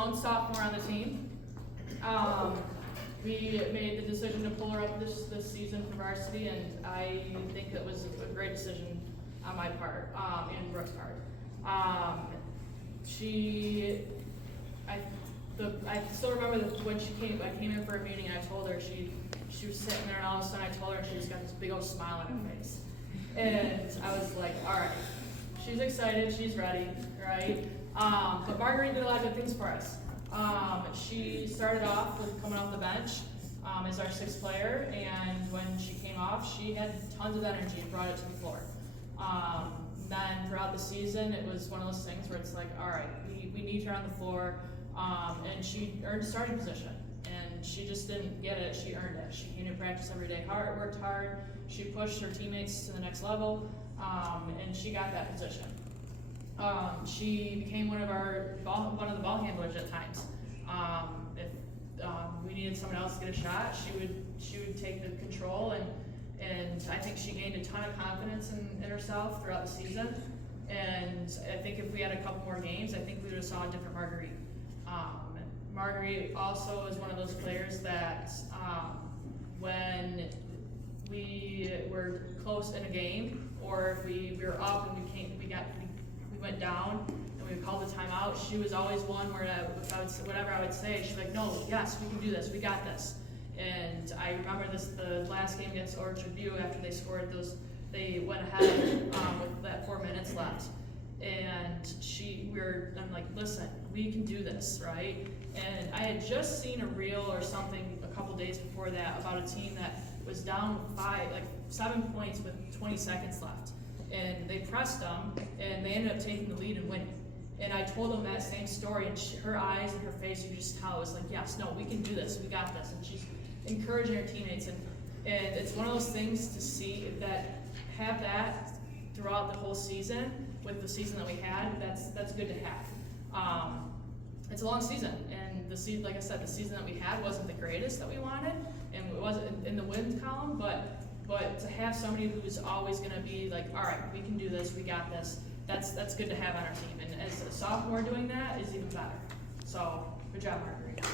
lone sophomore on the team. We made the decision to pull her up this season for varsity, and I think it was a great decision on my part, and Brooke's part. I still remember when I came in for a meeting, and I told her she was sitting there, and all of a sudden I told her, and she just got this big old smile on her face. And I was like, all right, she's excited, she's ready, right? But Marguerite did a lot of good things for us. She started off with coming off the bench as our sixth player, and when she came off, she had tons of energy and brought it to the floor. Then throughout the season, it was one of those things where it's like, all right, we need her on the floor, and she earned a starting position. And she just didn't get it, she earned it. She came to practice every day, worked hard, she pushed her teammates to the next level, and she got that position. She became one of the ball handlers at times. If we needed someone else to get a shot, she would take the control, and I think she gained a ton of confidence in herself throughout the season. And I think if we had a couple more games, I think we would have saw a different Marguerite. Marguerite also is one of those players that when we were close in a game, or if we were up and we went down and we called the timeout, she was always one where whatever I would say, she'd be like, no, yes, we can do this, we got this. And I remember the last game against Orchard View, after they scored they went ahead with that 4 minutes left. And I'm like, listen, we can do this, right? And I had just seen a reel or something a couple days before that about a team that was down 7 points with 20 seconds left. And they pressed them, and they ended up taking the lead and winning. And I told them that same story, and her eyes and her face, you just tell, it was like, yes, no, we can do this, we got this. And she's encouraging her teammates, and it's one of those things to see have that throughout the whole season. With the season that we had, that's good to have. It's a long season, and like I said, the season that we had wasn't the greatest that we wanted, and it wasn't in the wins column, but to have somebody who's always going to be like, all right, we can do this, we got this, that's good to have on our team. And as a sophomore doing that is even better. So, good job, Marguerite.